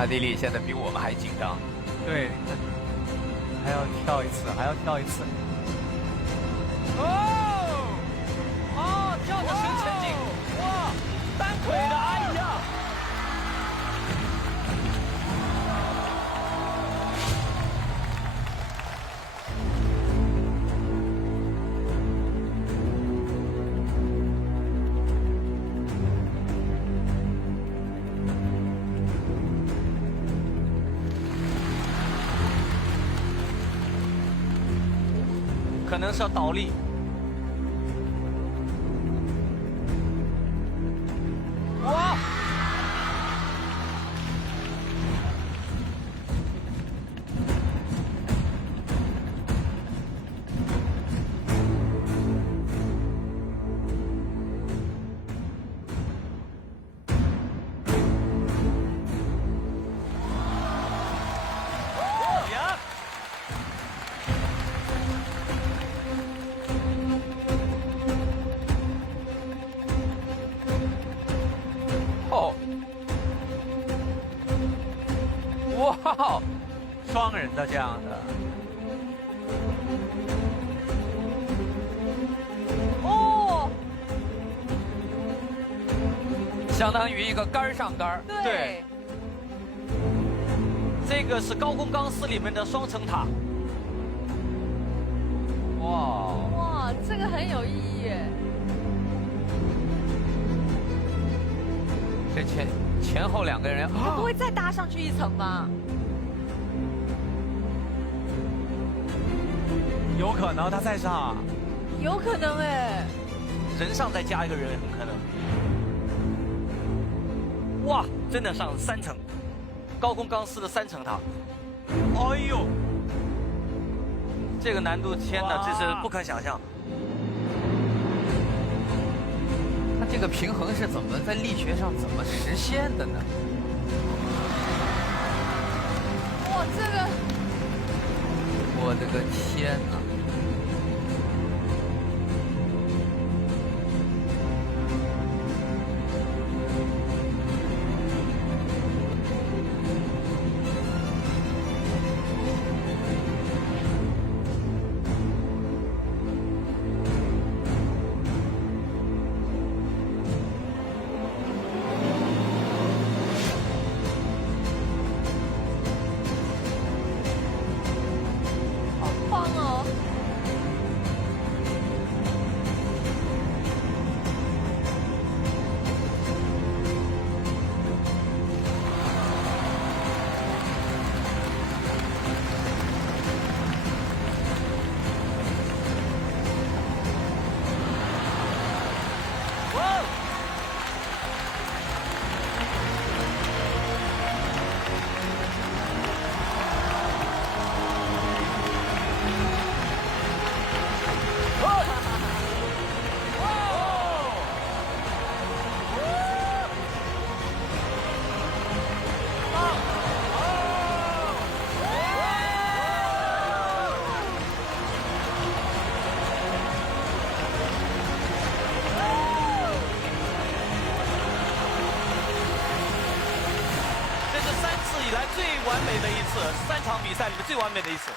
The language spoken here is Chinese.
阿迪里现在比我们还紧张。对，还要跳一次，还要跳一次。跳着神前进，哇，单腿的，哎呀！可能是要倒立。哇！呀！哦，哇，双人的这样的，哦，相当于一个杆儿上杆儿。对，这个是高空钢丝里面的双层塔。哇，哇，这个很有意义耶。这前后两个人，他不会再搭上去一层吗？有可能他再上，有可能哎。人上再加一个人，很可能。哇，真的上3层，高空钢丝的3层塔。哎呦，这个难度，天哪，这是不可想象。它这个平衡是怎么在力学上怎么实现的呢？哇，这个，我的个天哪！棒哦！哇！这是3次以来最完美的一次，3场比赛里面最完美的一次。